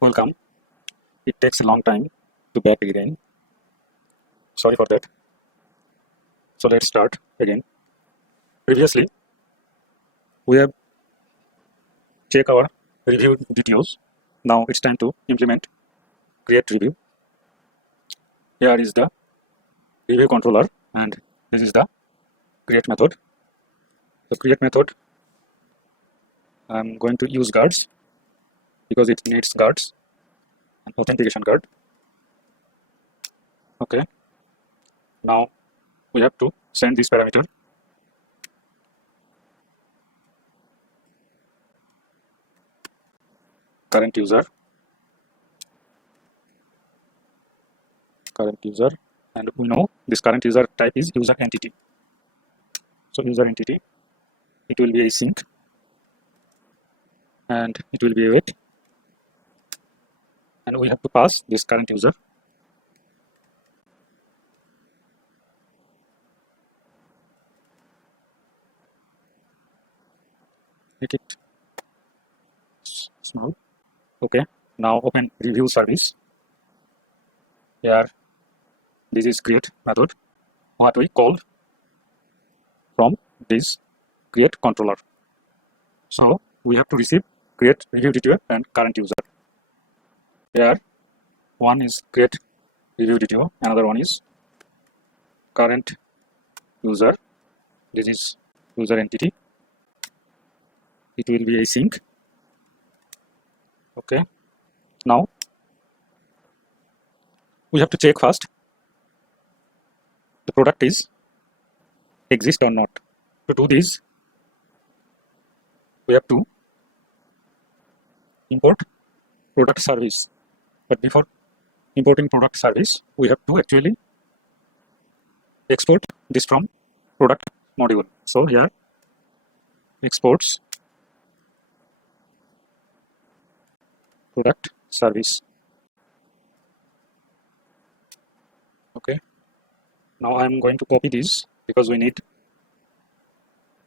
Welcome. It takes a long time to back again. Sorry for that. So let's start again. Previously, we have checked our review details. Now it's time to implement create review. Here is the review controller and this is the create method. The create method, I'm going to use guards because it needs guards and authentication guard. Okay. Now we have to send this parameter. Current user, and we know this current user type is user entity. So user entity, it will be async and it will be await, and we have to pass this current user. Make it small. Okay, now open review service. Here this is create method what we called from this create controller. So we have to receive create review detail and current user. Here one is create review detail, another one is current user. This is user entity. It will be async. Okay, now we have to check first the product is exist or not. To do this, we have to import product service. But before importing product service, we have to actually export this from product module. So here exports product service. Okay, now I am going to copy this because we need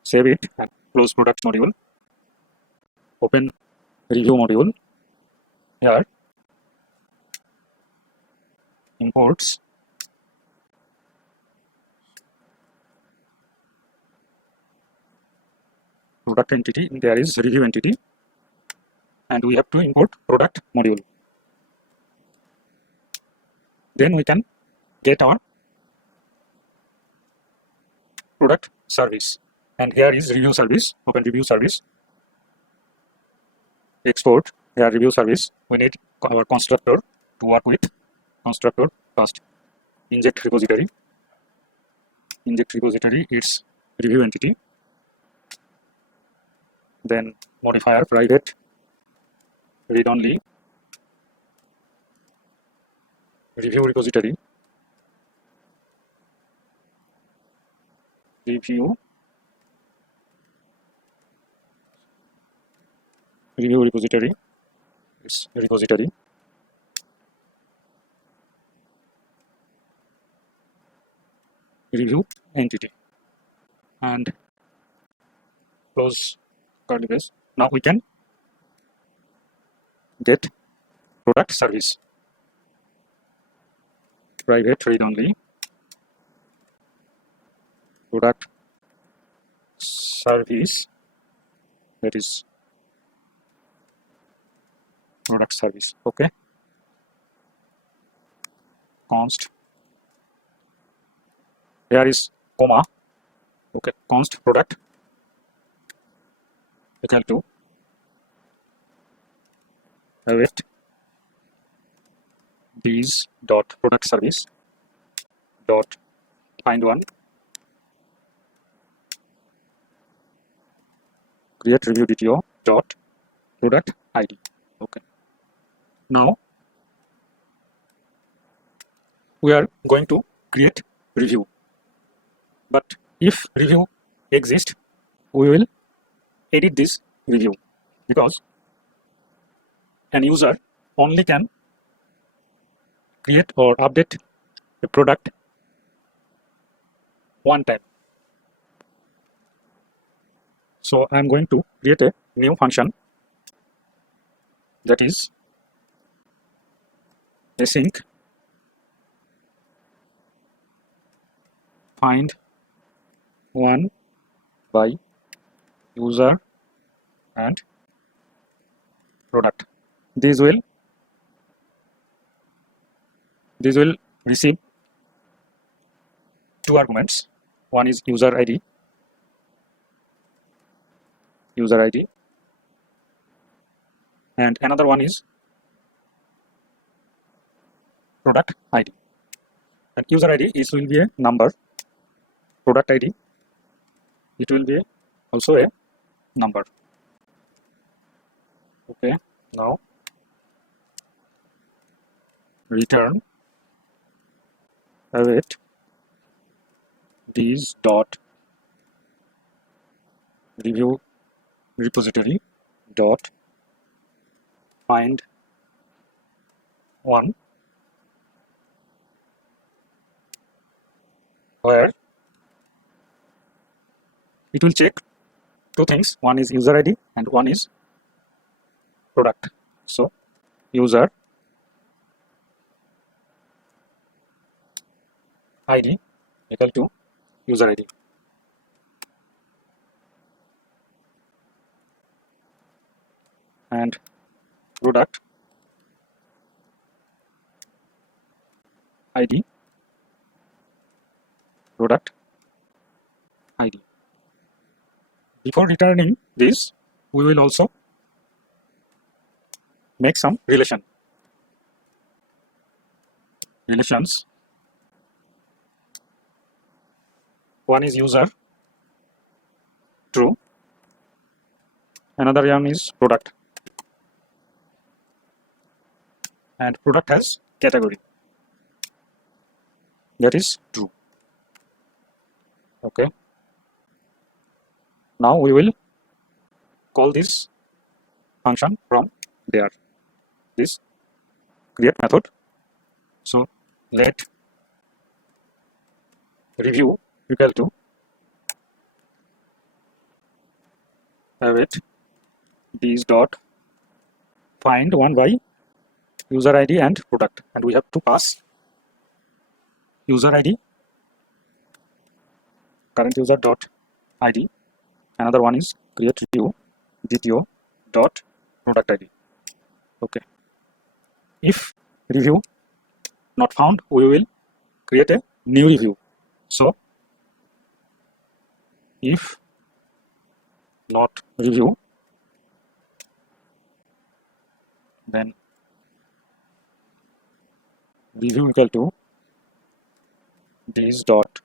save it and close product module. Open review module. Here imports product entity, there is review entity, and we have to import product module. Then we can get our product service, and here is review service. Open review service, export. Here review service, we need our constructor to work with. Constructor first, inject repository, its review entity, then modifier private read only review repository, review repository, its repository, review entity, and close curly brace. Now we can get product service, private read only product service, that is product service. Okay, const, here is comma. Okay, const product equal to await these dot product service dot find one create review dto dot product id. Okay, now we are going to create review, but if review exists, we will edit this review because an user only can create or update a product one time. So I am going to create a new function, that is async find one by user and product. These will receive two arguments. One is user ID, and another one is product ID. And user ID will be a number. Product ID, it will be also a number. Okay, now return await these dot review repository dot find one, where it will check two things. One is user ID and one is product. So user ID equal to user ID. And product ID, product ID. Before returning this, we will also make some relations. One is user, true. Another one is product. And product has category, that is true. Okay. Now we will call this function from there, this create method. So let review equal to await these dot find one by user ID and product, and we have to pass user ID, current user dot ID. Another one is create review DTO dot product ID. Okay. If review not found, we will create a new review. So if not review, then review equal to these dot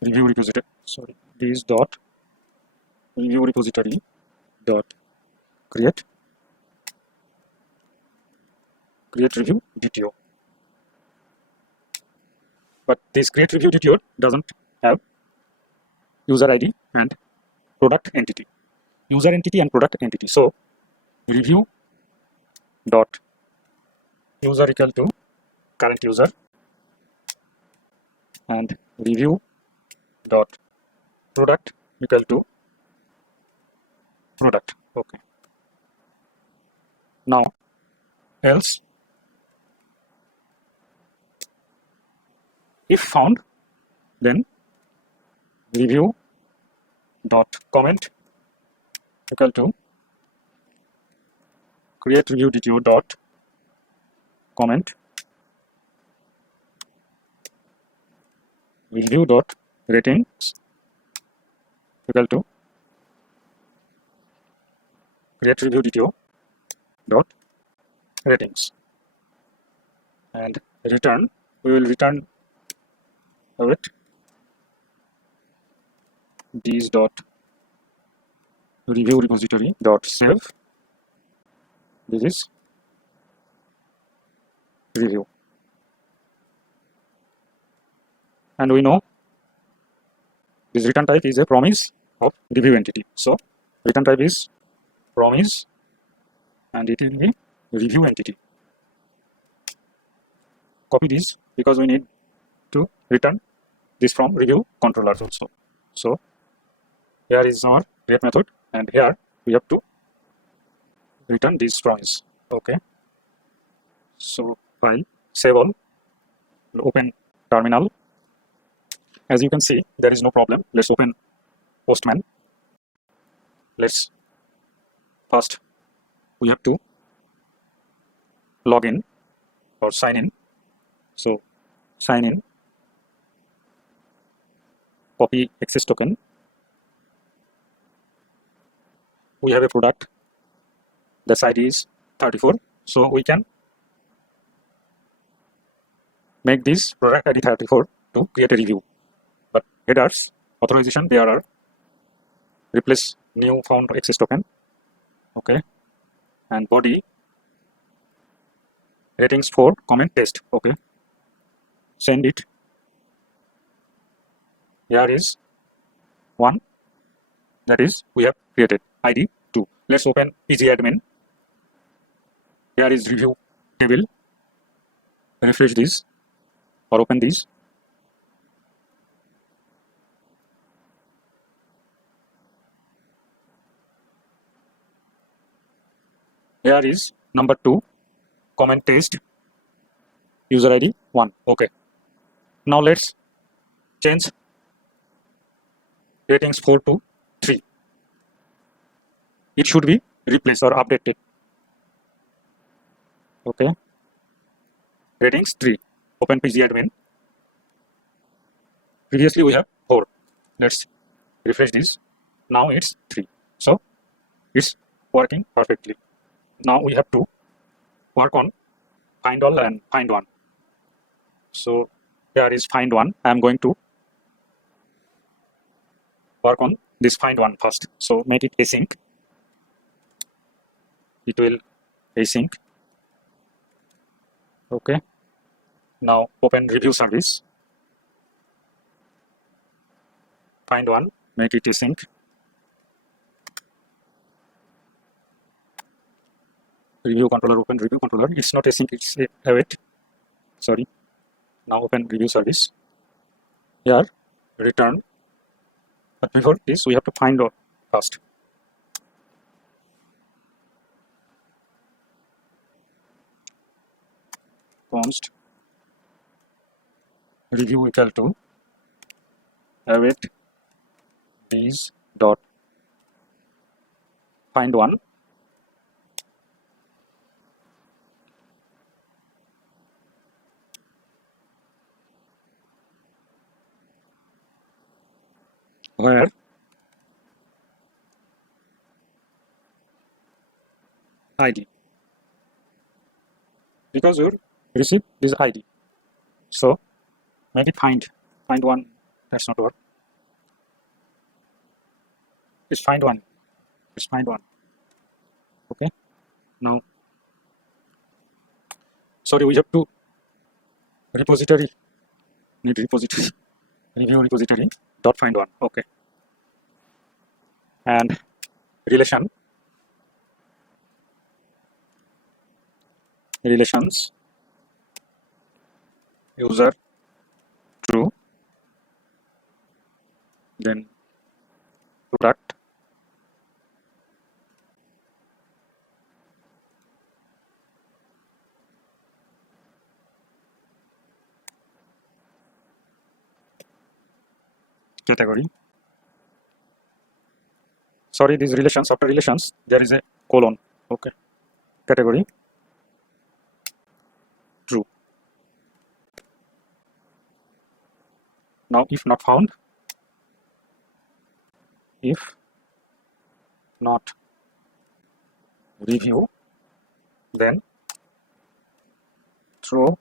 review repository, these dot review repository dot create review DTO. But this create review DTO doesn't have user ID and product entity, user entity and product entity. So review dot user equal to current user and review dot product equal to product. Okay. Now else if found, then review dot comment equal to create review DTO dot comment review dot ratings equal to create review DTO dot ratings, and return, we will return await these dot review repository dot save, this is review. And we know this return type is a promise of review entity. So return type is promise and it will be review entity. Copy this because we need to return this from review controllers also. So here is our create method, and here we have to return this promise. Okay. So file save all, open terminal. As you can see, there is no problem. Let's open Postman. Let's first we have to log in or sign in. So sign in, copy access token. We have a product. The ID is 34. So we can make this product ID 34 to create a review. But headers, authorization, there are replace new found access token. Okay. And body ratings for comment test. Okay. Send it. Here is one. That is we have created ID 2. Let's open pgadmin. Here is review table. Refresh this or open this. Here is number 2, comment test, user ID 1. Okay. Now let's change ratings 4 to 3. It should be replaced or updated. Okay. Ratings 3. Open pgadmin. Previously we have 4. Let's refresh this. Now it's 3. So it's working perfectly. Now we have to work on find all and find one. So here is find one. I am going to work on this find one first. So make it async. It will async. Okay. Now open review service. Find one. Make it async. Review controller, open review controller. It's not async, it's await. Sorry. Now open review service. Here, return. But before this, we have to find out first. Const review equal to await these dot find one. Where ID, because you receive this ID, so make it find one. That's not work. It's find one. It's find one. Okay. Now, sorry, we have to repository. Need repository. Review repository dot find one. Okay. And relation. Relations user true, then product category. Sorry, these relations, after relations there is a colon. Okay. Category true. Now if not found, if not review, then throw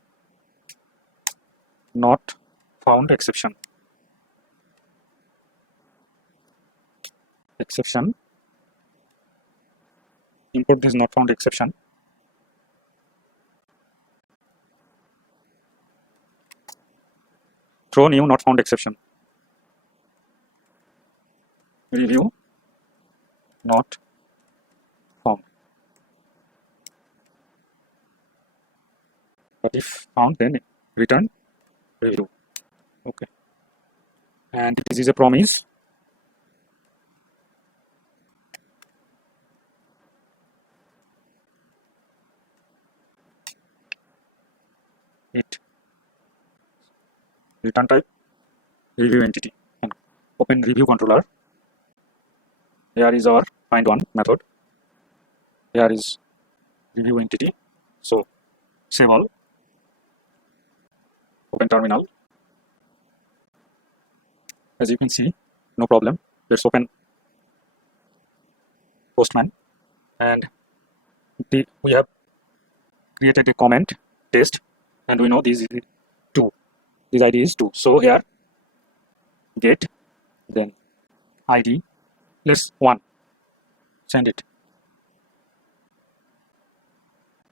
not found exception. Exception. Import this not found exception. Throw new not found exception. Review not found. But if found, then return review. Okay. And this is a promise. return type review entity, and open review controller. Here is our find one method. Here is review entity. So save all, open terminal. As you can see, no problem. Let's open Postman, and we have created a comment test, and we know this is 2. This ID is 2. So here get, then ID, let's 1. Send it.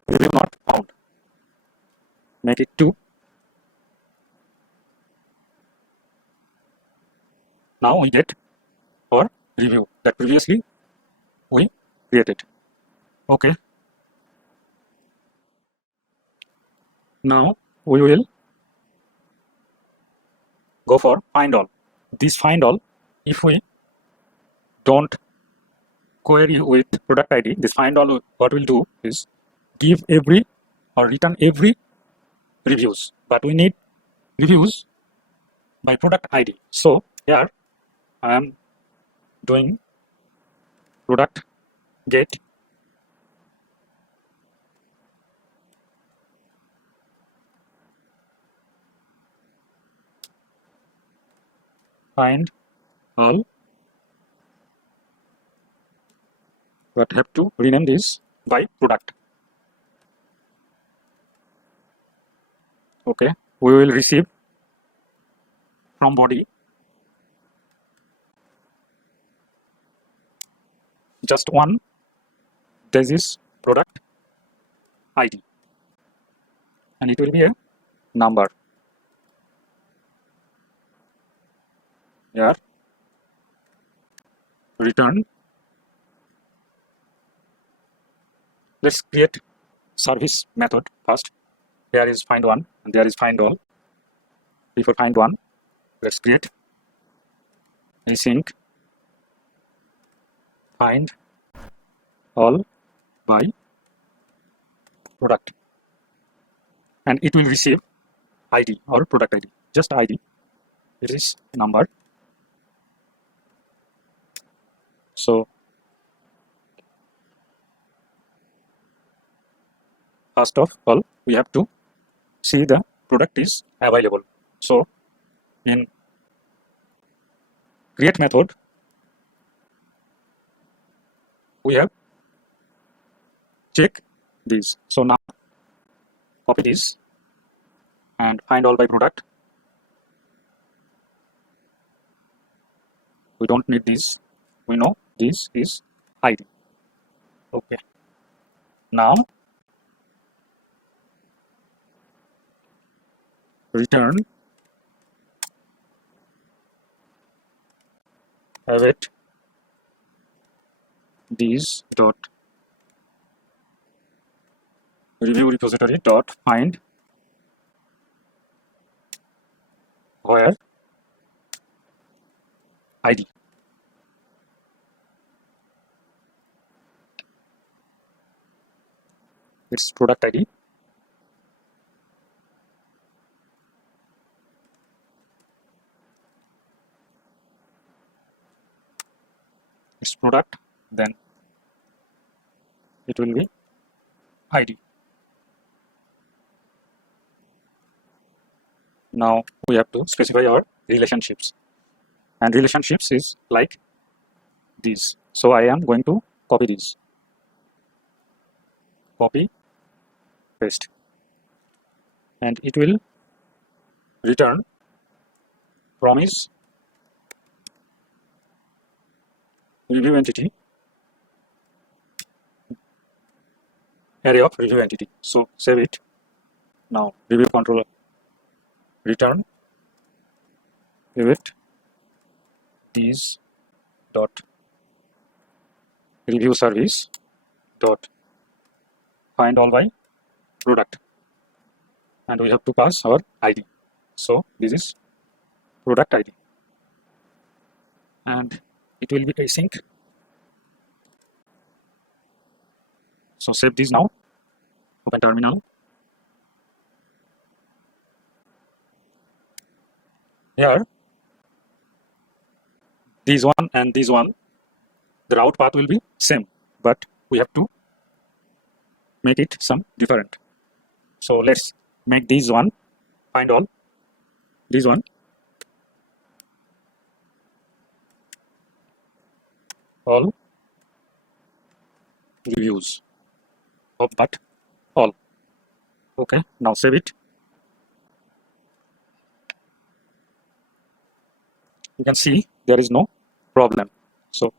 Review not found. Make it 2. Now we get our review that previously we created. Okay. Now we will go for find all. This find all, if we don't query with product ID, this find all, what we'll do is give every or return every reviews, but we need reviews by product ID. So here I am doing product get find all, but have to rename this by product. Okay, we will receive from body just one disease product ID, and it will be a number. Here return. Let's create service method first. Here is find one and there is find all. Before find one, let's create async find all by product, and it will receive ID or product ID, just ID. It is number. So first of all, we have to see the product is available. So in create method, we have check this. So now copy this and find all by product. We don't need this. We know this is ID. Okay. Now return await these dot review repository dot find where ID. It's product ID. It's product, then it will be ID. Now we have to specify our relationships, and relationships is like this. So I am going to copy this, copy paste, and it will return promise review entity, array of review entity. So save it. Now review controller return await these dot review service dot find all by product, and we have to pass our ID. So this is product ID, and it will be async. So save this now, open terminal. Here, this one and this one, the route path will be same, but we have to make it some different. So let's make this one find all, this one all reviews of but all. Okay, now save it. You can see there is no problem. So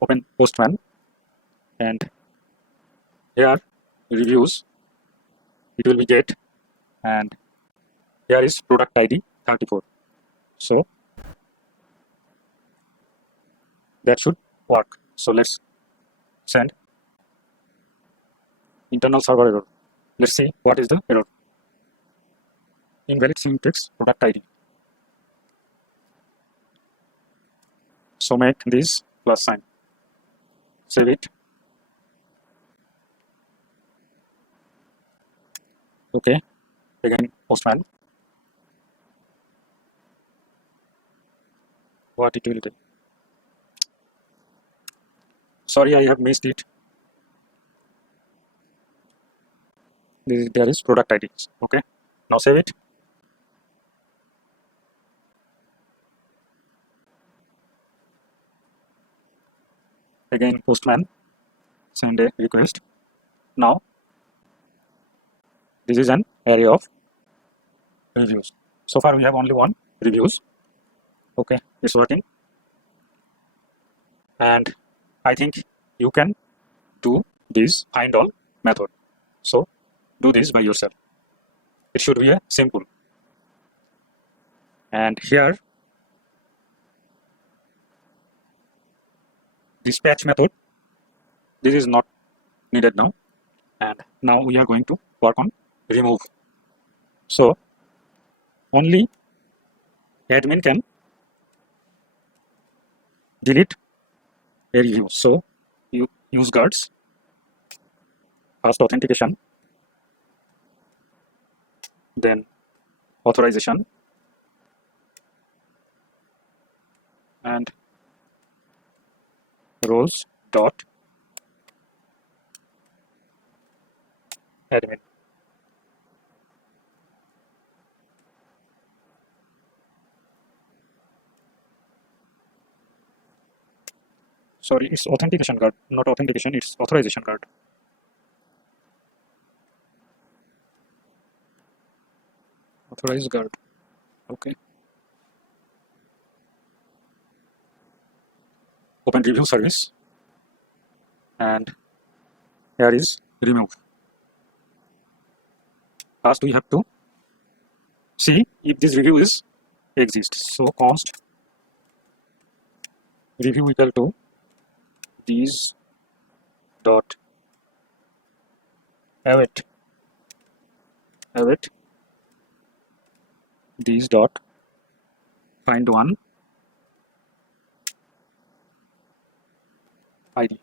open Postman, and here reviews it will be get, and here is product ID 34. So that should work. So let's send internal server error. Let's see what is the error. Invalid syntax product ID. So make this plus sign. Save it. Okay. Again Postman. What it will do. Sorry, I have missed it. There is product ID. Okay. Now save it. Again Postman. Send a request. Now this is an array of reviews. So far we have only one reviews. Okay, it's working. And I think you can do this find all method. So do this by yourself. It should be a simple. And here dispatch method, this is not needed now. And now we are going to work on remove. So only admin can delete a review. So you use guards, first authentication, then authorization, and roles dot admin. Sorry, it's authentication guard, not authentication, it's authorization guard. Authorized guard. Okay. Open review service, and here is remove. First we have to see if this review is exists. So const review equal to these dot await these dot find one ID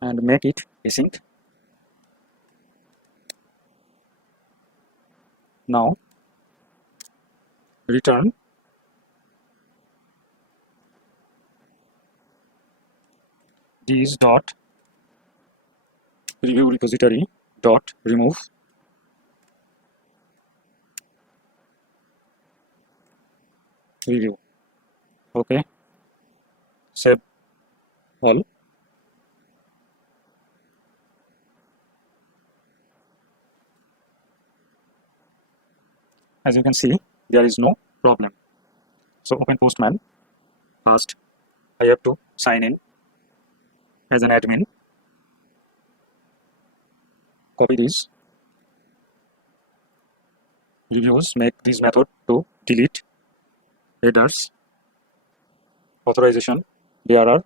and make it async. Now return these dot review repository dot remove review. Okay, save all. As you can see, there is no problem. So open Postman. First I have to sign in as an admin. Copy these reviews, make this method to delete headers, authorization, BRR,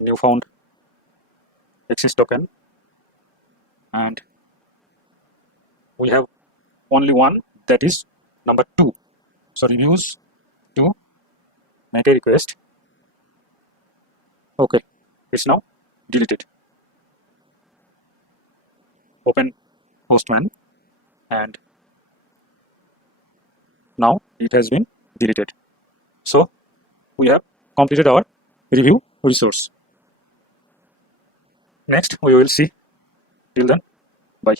new found access token, and we have only one, that is number 2. So reviews to make a request. Okay, it's now deleted. Open Postman and Now it has been deleted. So we have completed our review resource. Next we will see. Till then, bye.